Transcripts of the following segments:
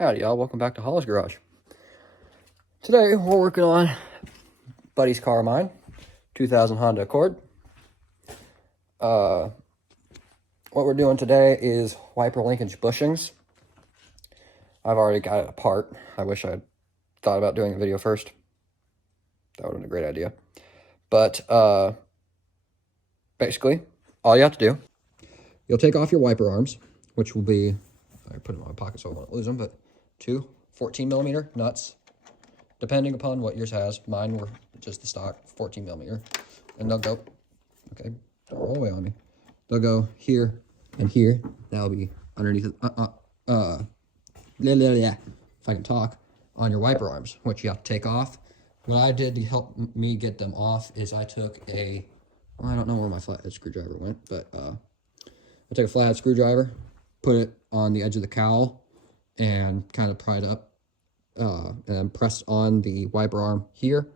Howdy y'all, welcome back to Hollis Garage. Today we're working on buddy's car of mine, 2000 Honda Accord. What we're doing today is wiper linkage bushings. I've already got it apart. I wish I'd thought about doing a video first. That would have been a great idea. But basically, all you have to do, you'll take off your wiper arms, which will be, I put them in my pocket so I won't lose them, but two 14mm nuts, depending upon what yours has. Mine were just the stock 14mm, and they'll go, okay, don't roll away on me. They'll go here and here. That'll be underneath it, if I can talk, on your wiper arms, which you have to take off. What I did to help me get them off is I took I don't know where my flathead screwdriver went, but I took a flathead screwdriver, put it on the edge of the cowl, and kind of pried up, and pressed on the wiper arm here,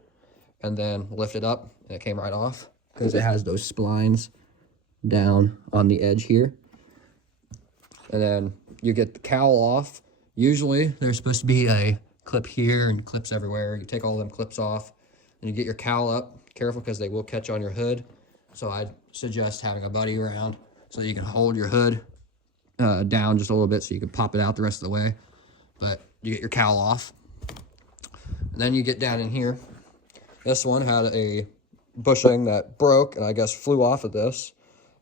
and then lifted up, and it came right off, because it has those splines down on the edge here. And then you get the cowl off. Usually there's supposed to be a clip here and clips everywhere. You take all them clips off, and you get your cowl up. Careful, because they will catch on your hood. So I'd suggest having a buddy around so that you can hold your hood down just a little bit so you can pop it out the rest of the way. But you get your cowl off. And then you get down in here. This one had a bushing that broke and I guess flew off of this.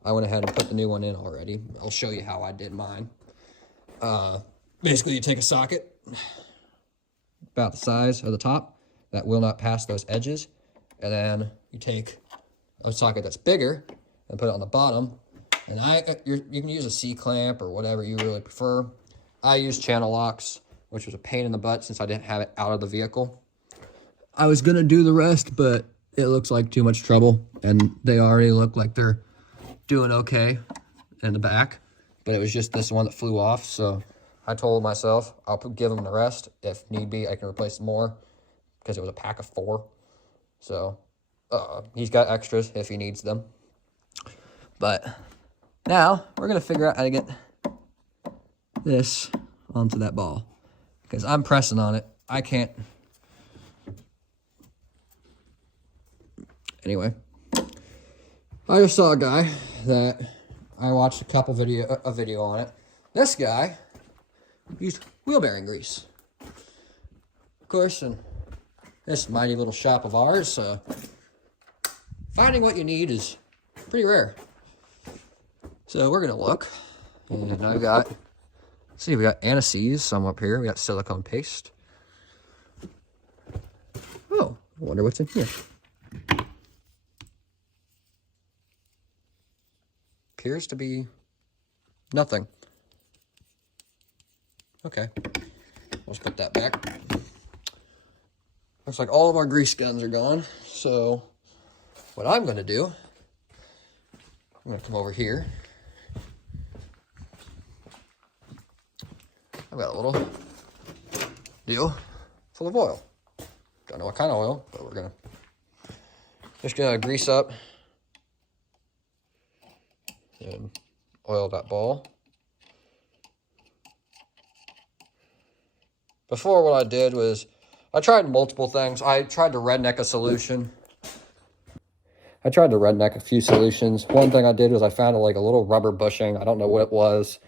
I went ahead and put the new one in already. I'll show you how I did mine. Basically, you take a socket about the size of the top that will not pass those edges, and then you take a socket that's bigger and put it on the bottom. And you can use a C-clamp or whatever you really prefer. I use channel locks, which was a pain in the butt since I didn't have it out of the vehicle. I was gonna do the rest, but it looks like too much trouble, and they already look like they're doing okay in the back. But it was just this one that flew off, so I told myself I'll give them the rest. If need be, I can replace more, because it was a pack of 4. So he's got extras if he needs them. But now we're gonna figure out how to get this onto that ball, because I'm pressing on it. I can't. Anyway, I just saw a guy that I watched a video on it. This guy used wheel bearing grease. Of course, in this mighty little shop of ours, finding what you need is pretty rare. So we're gonna look, and I've got, let's see, we got anise, some up here. We got silicone paste. Oh, I wonder what's in here. Appears to be nothing. Okay, let's put that back. Looks like all of our grease guns are gone. So what I'm gonna do, I'm gonna come over here. I've got a little deal full of oil. Don't know what kind of oil, but we're just gonna grease up and oil that ball. Before, what I did was I tried multiple things. I tried to redneck a solution. I tried to redneck a few solutions. One thing I did was I found a little rubber bushing. I don't know what it was,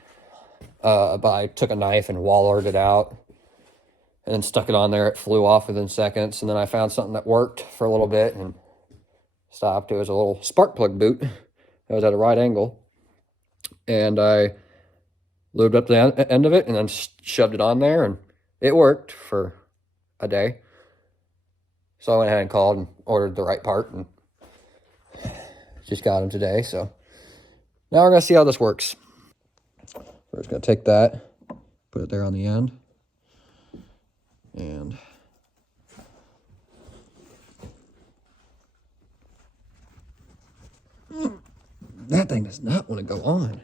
but I took a knife and wallered it out and then stuck it on there. It flew off within seconds. And then I found something that worked for a little bit and stopped. It was a little spark plug boot that was at a right angle. And I lubed up the end of it and then shoved it on there, and it worked for a day. So I went ahead and called and ordered the right part, and just got them today. So now we're going to see how this works. We're just going to take that, put it there on the end, and that thing does not want to go on.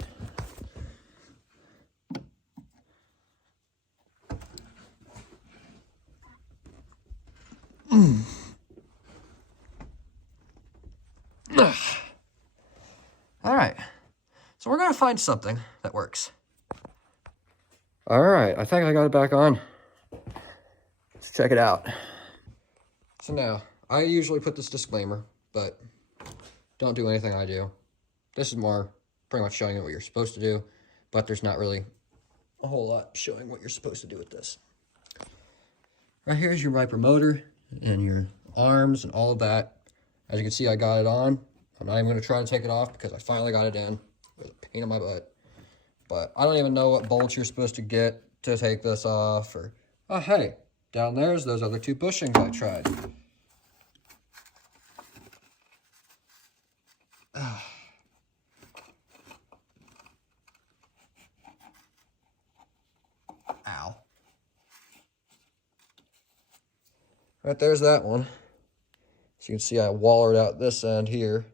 All right, so we're going to find something that works. All right, I think I got it back on. Let's check it out. So now, I usually put this disclaimer, but don't do anything I do. This is more pretty much showing you what you're supposed to do, but there's not really a whole lot showing what you're supposed to do with this. Right here is your wiper motor and your arms and all of that. As you can see, I got it on. I'm not even going to try to take it off because I finally got it in. It was a pain in my butt. But I don't even know what bolts you're supposed to get to take this off. Or, oh, hey, down there's those other 2 bushings I tried. Ow. Right, there's that one. So you can see I wallered out this end here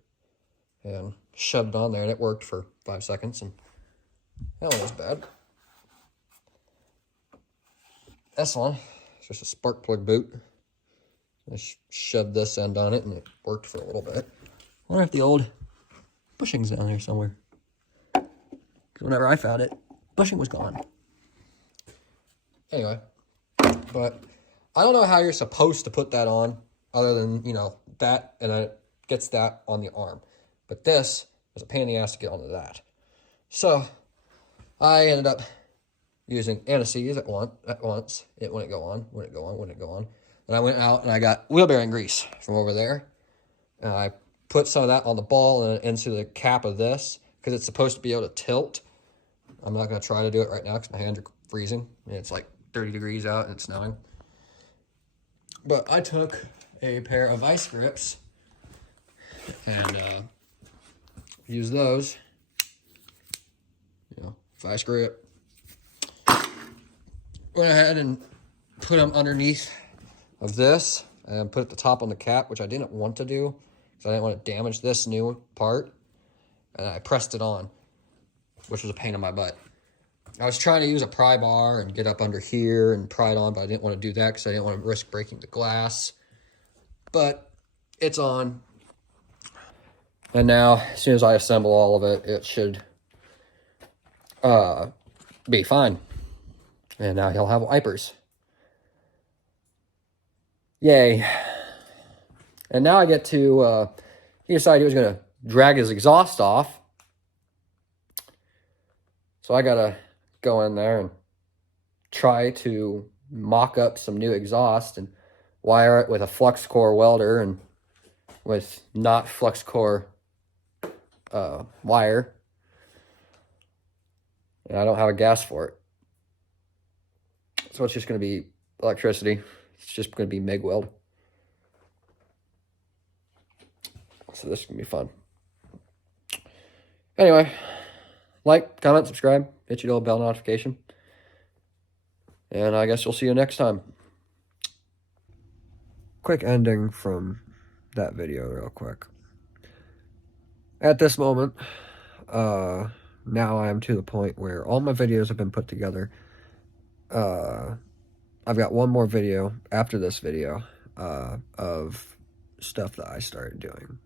and shoved it on there, and it worked for 5 seconds, and that one was bad. This one, it's just a spark plug boot. I shoved this end on it, and it worked for a little bit. I wonder if the old bushing's down here somewhere. Because whenever I found it, bushing was gone. Anyway, but I don't know how you're supposed to put that on other than, you know, that, and it gets that on the arm. But this was a pain in the ass to get onto that. So I ended up using anti-seize at once. It wouldn't go on, wouldn't go on, wouldn't go on. And I went out and I got wheel bearing grease from over there. And I put some of that on the ball and into the cap of this because it's supposed to be able to tilt. I'm not going to try to do it right now because my hands are freezing. And it's like 30 degrees out and it's snowing. But I took a pair of ice grips and used those. You know, vice grip. Went ahead and put them underneath of this and put the top on the cap, which I didn't want to do because I didn't want to damage this new part. And I pressed it on, which was a pain in my butt. I was trying to use a pry bar and get up under here and pry it on, but I didn't want to do that because I didn't want to risk breaking the glass. But it's on. And now, as soon as I assemble all of it, it should be fine. And now he'll have wipers. Yay. And now I get to, he decided he was going to drag his exhaust off. So I got to go in there and try to mock up some new exhaust and wire it with a flux core welder and with not flux core wire. And I don't have a gas for it. So it's just going to be electricity. It's just going to be MIG weld. So this is going to be fun. Anyway, like, comment, subscribe, hit your little bell notification. And I guess we'll see you next time. Quick ending from that video real quick. At this moment, now I am to the point where all my videos have been put together. I've got one more video after this video of stuff that I started doing.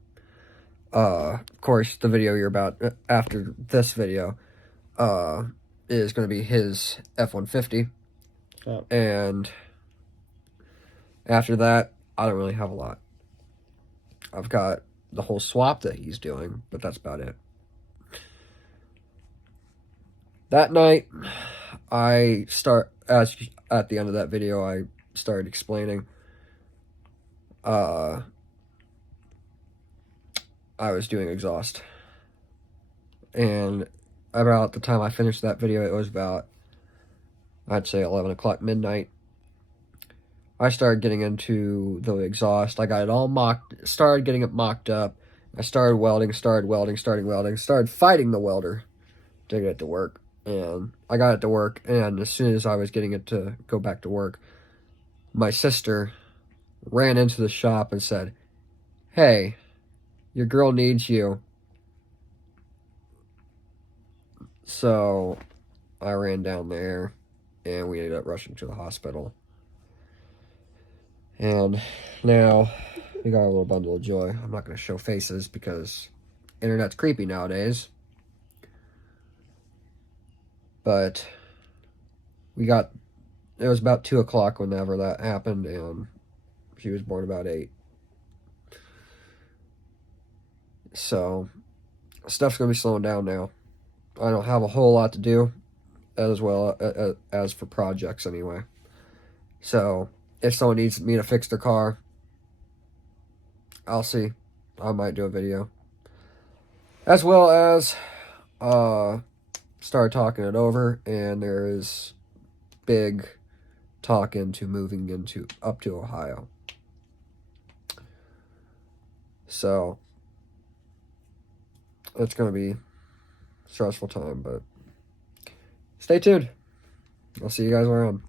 Of course, the video you're about after this video is going to be his F-150. Oh. And after that, I don't really have a lot. I've got the whole swap that he's doing, but that's about it. That night, at the end of that video, I started explaining I was doing exhaust. And about the time I finished that video, it was about, I'd say 11 o'clock midnight. I started getting into the exhaust. I got it all started getting it mocked up. I started fighting the welder to get it to work. And I got it to work, and as soon as I was getting it to go back to work, my sister ran into the shop and said, "Hey, your girl needs you." So I ran down there, and we ended up rushing to the hospital. And now we got a little bundle of joy. I'm not going to show faces because internet's creepy nowadays. But it was about 2 o'clock whenever that happened, and she was born about 8. So, stuff's going to be slowing down now. I don't have a whole lot to do, as well as for projects anyway. So, if someone needs me to fix their car, I'll see. I might do a video. As well as, start talking it over, and there is big talk into moving up to Ohio. So, it's going to be a stressful time, but stay tuned. I'll see you guys around.